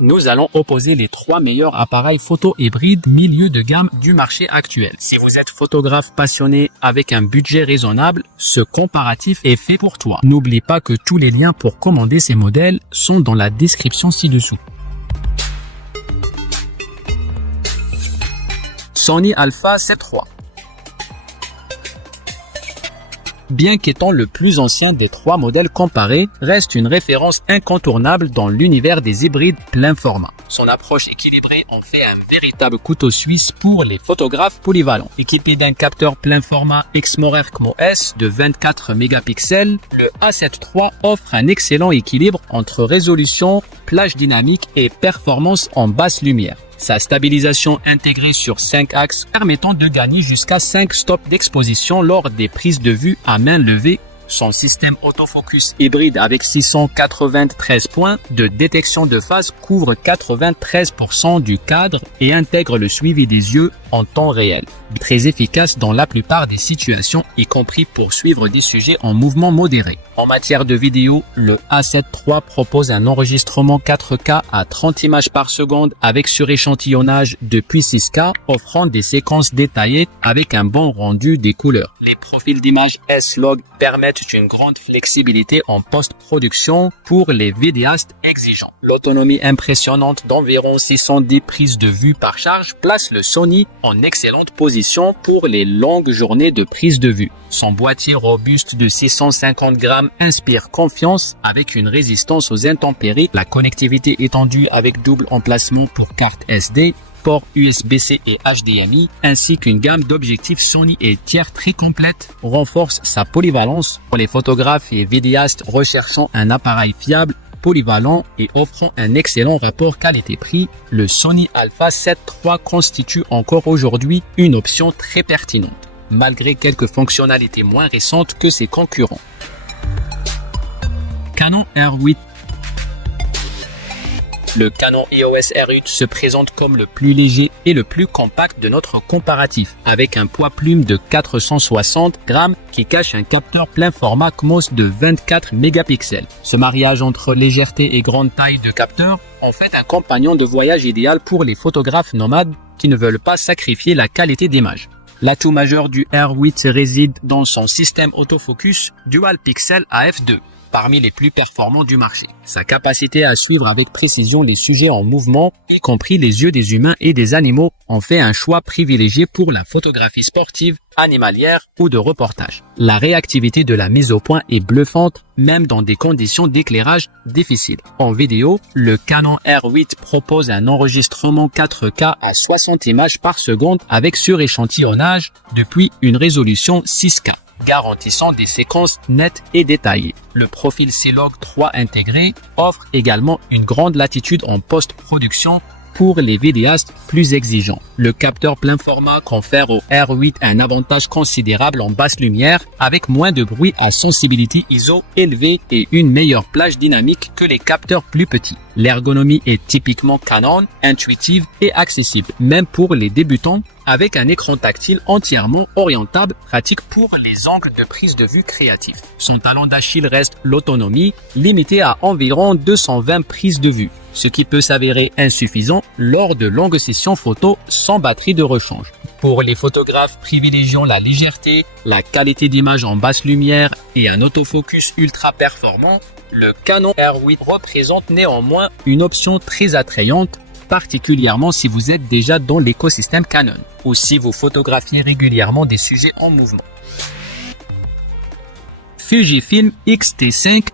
nous allons opposer les 3 meilleurs appareils photo hybrides milieu de gamme du marché actuel. Si vous êtes photographe passionné avec un budget raisonnable, ce comparatif est fait pour toi. N'oublie pas que tous les liens pour commander ces modèles sont dans la description ci-dessous. Sony Alpha 7 III. Bien qu'étant le plus ancien des 3 modèles comparés, reste une référence incontournable dans l'univers des hybrides plein format. Son approche équilibrée en fait un véritable couteau suisse pour les photographes polyvalents. Équipé d'un capteur plein format Exmor Erkmo S de 24 mégapixels, le A7 III offre un excellent équilibre entre résolution, plage dynamique et performance en basse lumière. Sa stabilisation intégrée sur 5 axes permettant de gagner jusqu'à 5 stops d'exposition lors des prises de vue à main levée. Son système autofocus hybride avec 693 points de détection de phase couvre 93% du cadre et intègre le suivi des yeux en temps réel. Très efficace dans la plupart des situations, y compris pour suivre des sujets en mouvement modéré. En matière de vidéo, le A7 III propose un enregistrement 4K à 30 images par seconde avec suréchantillonnage depuis 6K, offrant des séquences détaillées avec un bon rendu des couleurs. Les profils d'images S-Log permettent une grande flexibilité en post-production pour les vidéastes exigeants. L'autonomie impressionnante d'environ 610 prises de vue par charge place le Sony en excellente position pour les longues journées de prise de vue. Son boîtier robuste de 650 grammes inspire confiance avec une résistance aux intempéries, la connectivité étendue avec double emplacement pour carte SD, port USB-C et HDMI, ainsi qu'une gamme d'objectifs Sony et tiers très complète, renforce sa polyvalence pour les photographes et vidéastes recherchant un appareil fiable, polyvalent et offrant un excellent rapport qualité-prix. Le Sony Alpha 7 III constitue encore aujourd'hui une option très pertinente, malgré quelques fonctionnalités moins récentes que ses concurrents. Canon R8. Le Canon EOS R8 se présente comme le plus léger et le plus compact de notre comparatif, avec un poids plume de 460 grammes qui cache un capteur plein format CMOS de 24 mégapixels. Ce mariage entre légèreté et grande taille de capteur en fait un compagnon de voyage idéal pour les photographes nomades qui ne veulent pas sacrifier la qualité d'image. L'atout majeur du R8 réside dans son système autofocus Dual Pixel AF2. Parmi les plus performants du marché. Sa capacité à suivre avec précision les sujets en mouvement, y compris les yeux des humains et des animaux, en fait un choix privilégié pour la photographie sportive, animalière ou de reportage. La réactivité de la mise au point est bluffante, même dans des conditions d'éclairage difficiles. En vidéo, le Canon R8 propose un enregistrement 4K à 60 images par seconde avec suréchantillonnage depuis une résolution 6K. Garantissant des séquences nettes et détaillées. Le profil C-Log 3 intégré offre également une grande latitude en post-production pour les vidéastes plus exigeants. Le capteur plein format confère au R8 un avantage considérable en basse lumière avec moins de bruit à sensibilité ISO élevée et une meilleure plage dynamique que les capteurs plus petits. L'ergonomie est typiquement Canon, intuitive et accessible, même pour les débutants, avec un écran tactile entièrement orientable, pratique pour les angles de prise de vue créatifs. Son talon d'Achille reste l'autonomie, limitée à environ 220 prises de vue, ce qui peut s'avérer insuffisant lors de longues sessions photo sans batterie de rechange. Pour les photographes privilégiant la légèreté, la qualité d'image en basse lumière et un autofocus ultra performant, le Canon R8 représente néanmoins une option très attrayante, particulièrement si vous êtes déjà dans l'écosystème Canon ou si vous photographiez régulièrement des sujets en mouvement. Fujifilm X-T5.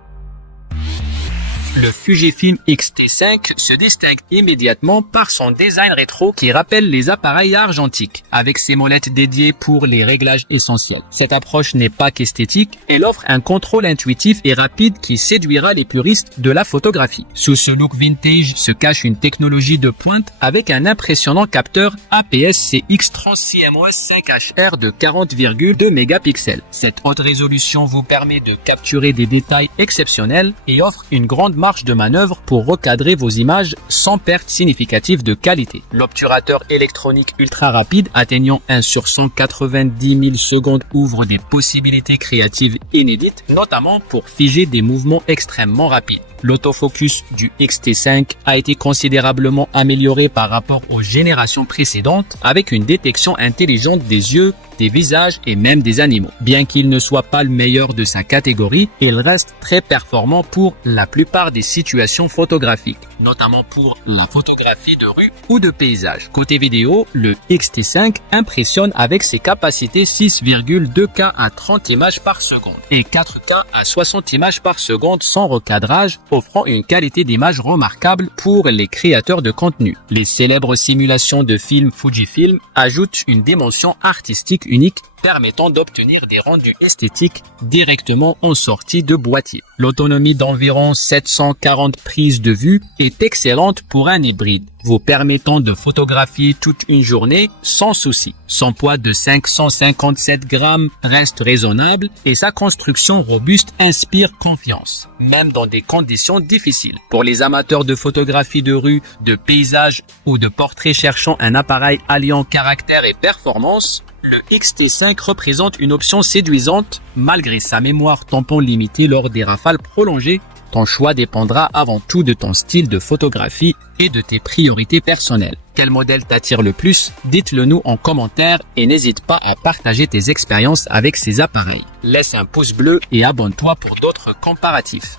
Le Fujifilm X-T5 se distingue immédiatement par son design rétro qui rappelle les appareils argentiques, avec ses molettes dédiées pour les réglages essentiels. Cette approche n'est pas qu'esthétique, elle offre un contrôle intuitif et rapide qui séduira les puristes de la photographie. Sous ce look vintage se cache une technologie de pointe avec un impressionnant capteur APS-C X-Trans CMOS 5HR de 40,2 mégapixels. Cette haute résolution vous permet de capturer des détails exceptionnels et offre une grande marge de manœuvre pour recadrer vos images sans perte significative de qualité. L'obturateur électronique ultra rapide atteignant 1 sur 190 000 secondes ouvre des possibilités créatives inédites, notamment pour figer des mouvements extrêmement rapides. L'autofocus du X-T5 a été considérablement amélioré par rapport aux générations précédentes avec une détection intelligente des yeux, des visages et même des animaux. Bien qu'il ne soit pas le meilleur de sa catégorie, il reste très performant pour la plupart des situations photographiques, notamment pour la photographie de rue ou de paysage. Côté vidéo, le X-T5 impressionne avec ses capacités 6,2K à 30 images par seconde et 4K à 60 images par seconde sans recadrage, offrant une qualité d'image remarquable pour les créateurs de contenu. Les célèbres simulations de films Fujifilm ajoutent une dimension artistique unique permettant d'obtenir des rendus esthétiques directement en sortie de boîtier. L'autonomie d'environ 740 prises de vue est excellente pour un hybride, vous permettant de photographier toute une journée sans souci. Son poids de 557 grammes reste raisonnable et sa construction robuste inspire confiance, même dans des conditions difficiles. Pour les amateurs de photographie de rue, de paysage ou de portrait cherchant un appareil alliant caractère et performance, le X-T5 représente une option séduisante malgré sa mémoire tampon limitée lors des rafales prolongées. Ton choix dépendra avant tout de ton style de photographie et de tes priorités personnelles. Quel modèle t'attire le plus? Dites-le nous en commentaire et n'hésite pas à partager tes expériences avec ces appareils. Laisse un pouce bleu et abonne-toi pour d'autres comparatifs.